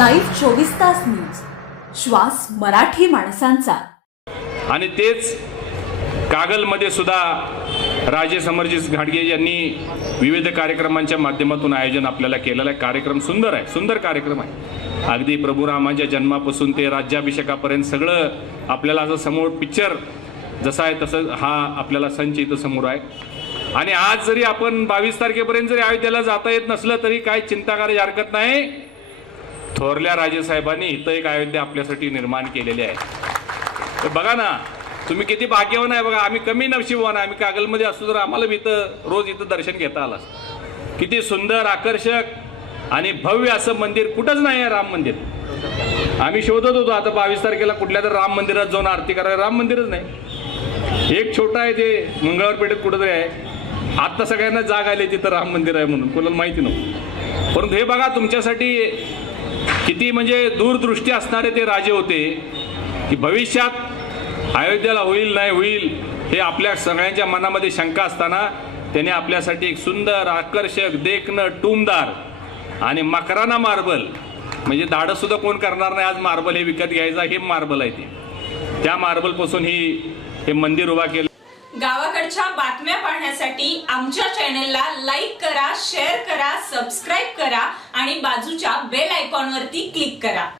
Live चोवीस तास news. श्वास मराठी माणसांचा. आणि तेच कागलमध्ये सुद्धा राजे समरजित घाडगे यांनी विविध कार्यक्रमांच्या माध्यमातून आयोजन आपल्याला केलेलं आहे. कार्यक्रम सुंदर आहे. सुंदर कार्यक्रम आहे. अगदी प्रभू रामाच्या जन्मापासून ते राज्याभिषेकापर्यंत सगळं आपल्याला असं समोर पिक्चर जसा आहे तसं हा आपल्याला संच इथं समोर आहे. आणि आज जरी आपण बावीस तारखेपर्यंत जरी अयोध्येला जाता येत नसलं तरी काय चिंता करायची हरकत नाही. थोरल्या राजेसाहेबांनी इथं एक अयोध्या आपल्यासाठी निर्माण केलेली आहे. तर बघा ना तुम्ही किती भाग्यवान आहे बघा. आम्ही कमी नशिबवान आहे. आम्ही कागलमध्ये असतो तर आम्हाला इथं रोज इथं दर्शन घेता आलं किती सुंदर आकर्षक आणि भव्य असं मंदिर कुठंच नाही आहे राम मंदिर. आम्ही शोधत होतो आता बावीस तारखेला कुठल्या तर राम मंदिरात जाऊन आरती करायला राम मंदिरच नाही. एक छोटा आहे ते मंगळवार पेठेत कुठंतरी आहे. आत्ता सगळ्यांना जाग आली तिथं राम मंदिर आहे म्हणून. कोणाला माहिती नव्हतं. परंतु हे बघा तुमच्यासाठी किती म्हणजे दूरदृष्टी असणारे ते राजे होते की भविष्यात अयोध्येला होईल नाही होईल हे आपल्या सगळ्यांच्या मनामध्ये शंका असताना त्याने आपल्यासाठी एक सुंदर आकर्षक देखणं टूमदार आणि मकराना मार्बल म्हणजे दाढंसुद्धा कोण करणार नाही आज मार्बल हे विकत घ्यायचा हे मार्बल आहे ते. त्या मार्बलपासून ही हे मंदिर उभा केलं. बातम्या पाहण्यासाठी आमच्या चॅनेलला लाईक करा शेअर करा सबस्क्राईब करा आणि बाजूच्या बेल आयकॉनवरती क्लिक करा.